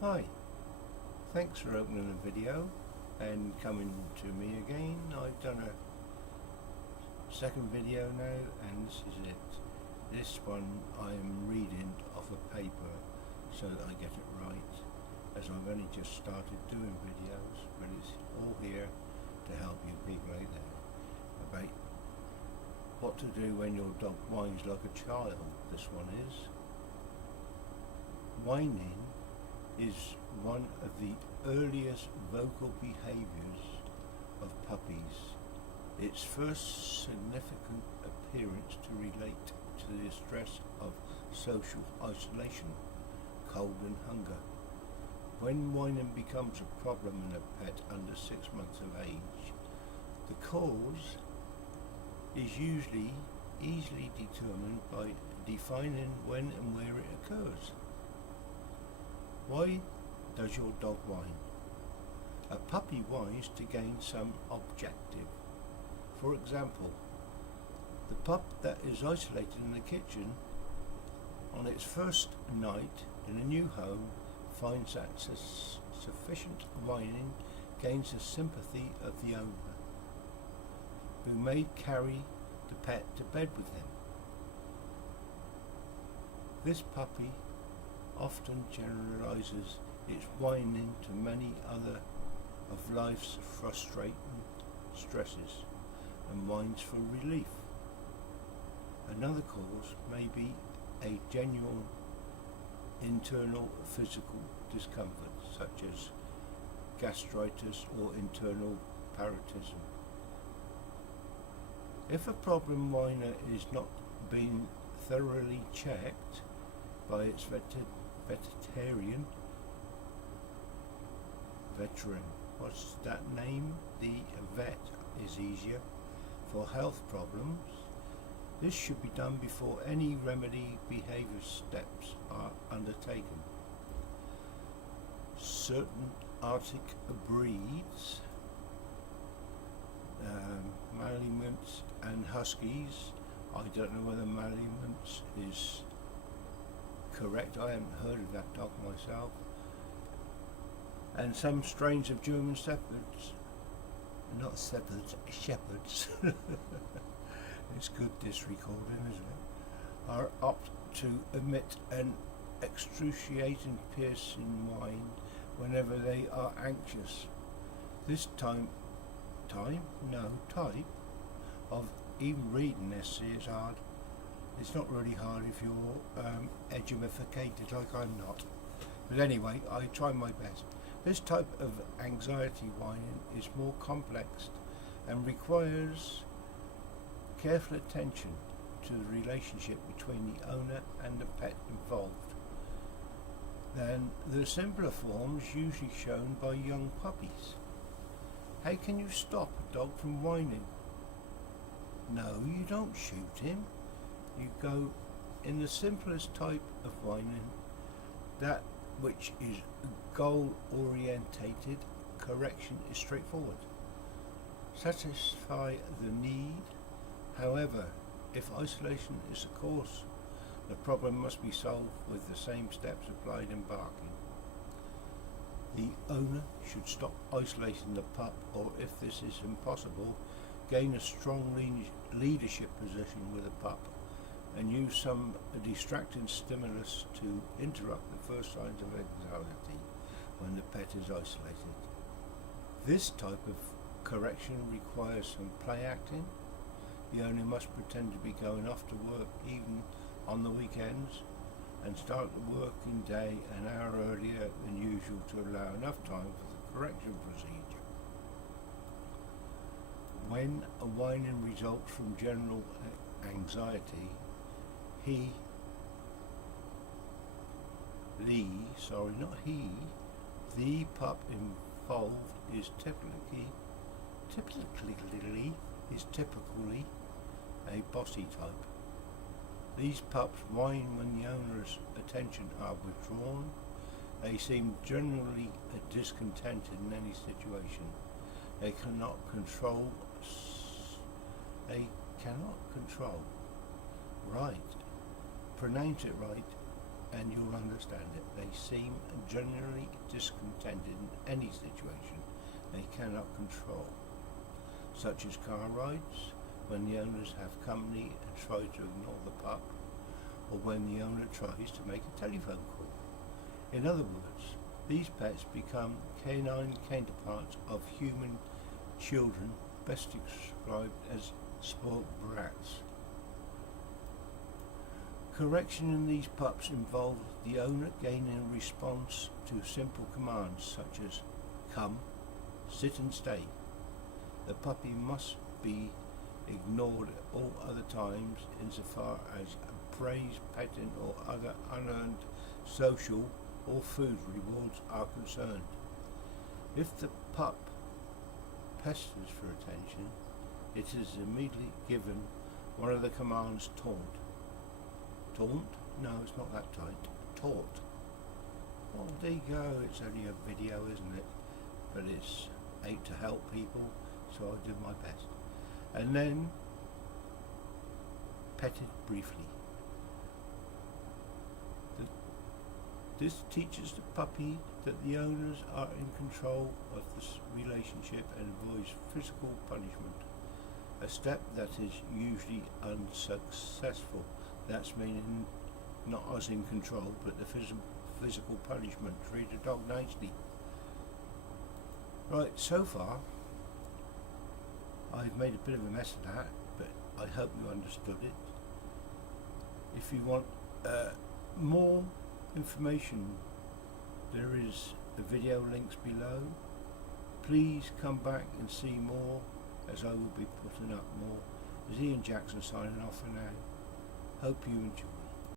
Hi, thanks for opening the video and coming to me again. I've done a second video now and this is it. This one I'm reading off a paper so that I get it right, as I've only just started doing videos, but it's all here to help you people out there about what to do when your dog whines like a child. This one is. Whining is one of the earliest vocal behaviours of puppies. Its first significant appearance to relate to the stress of social isolation, cold and hunger. When whining becomes a problem in a pet under 6 months of age, the cause is usually easily determined by defining when and where it occurs. Why does your dog whine? A puppy whines to gain some objective. For example, the pup that is isolated in the kitchen on its first night in a new home finds that sufficient whining gains the sympathy of the owner, who may carry the pet to bed with him. This puppy often generalizes its whining to many other of life's frustrating stresses and whines for relief. Another cause may be a genuine internal physical discomfort such as gastritis or internal paroxysm. If a problem whiner is not being thoroughly checked by its veteran, what's that name? The vet is easier for health problems. This should be done before any remedy behaviour steps are undertaken. Certain Arctic breeds, Malamutes and Huskies, I don't know whether Malamutes is correct, I haven't heard of that dog myself, and some strains of German Shepherds, shepherds, it's good this recording, isn't it, are apt to emit an excruciating piercing whine whenever they are anxious. This type of even reading this is hard. It's not really hard if you're edumificated like I'm not. But anyway, I try my best. This type of anxiety whining is more complex and requires careful attention to the relationship between the owner and the pet involved than the simpler forms usually shown by young puppies. How can you stop a dog from whining? No, you don't shoot him. You go in the simplest type of whining, that which is goal orientated. Correction is straightforward. Satisfy the need. However, if isolation is the cause, the problem must be solved with the same steps applied in barking. The owner should stop isolating the pup, or if this is impossible, gain a strong leadership position with the pup and use some distracting stimulus to interrupt the first signs of anxiety when the pet is isolated. This type of correction requires some play acting. The owner must pretend to be going off to work even on the weekends and start the working day an hour earlier than usual to allow enough time for the correction procedure. When a whining results from general anxiety, the pup involved is typically a bossy type. These pups whine when the owner's attention are withdrawn. They seem generally discontented in any situation. They cannot control. Right. Pronounce it right. and you'll understand it. They seem generally discontented in any situation they cannot control, such as car rides, when the owners have company and try to ignore the pup, or when the owner tries to make a telephone call. In other words, these pets become canine counterparts of human children, best described as spoilt brats. Correction in these pups involves the owner gaining a response to simple commands such as come, sit and stay. The puppy must be ignored at all other times insofar as praise, petting or other unearned social or food rewards are concerned. If the pup pesters for attention, it is immediately given one of the commands taunt. Taunt? No, it's not that tight. Taunt. Oh, there you go. It's only a video, isn't it? But it's aimed to help people, so I'll do my best. And then petted briefly. This teaches the puppy that the owners are in control of this relationship and avoids physical punishment, a step that is usually unsuccessful. That's meaning not us in control, but the physical punishment. Treat a dog nicely. Right, so far I've made a bit of a mess of that, but I hope you understood it. If you want more information, there is the video links below. Please come back and see more, as I will be putting up more. This is Ian Jackson signing off for now. Hope you enjoy.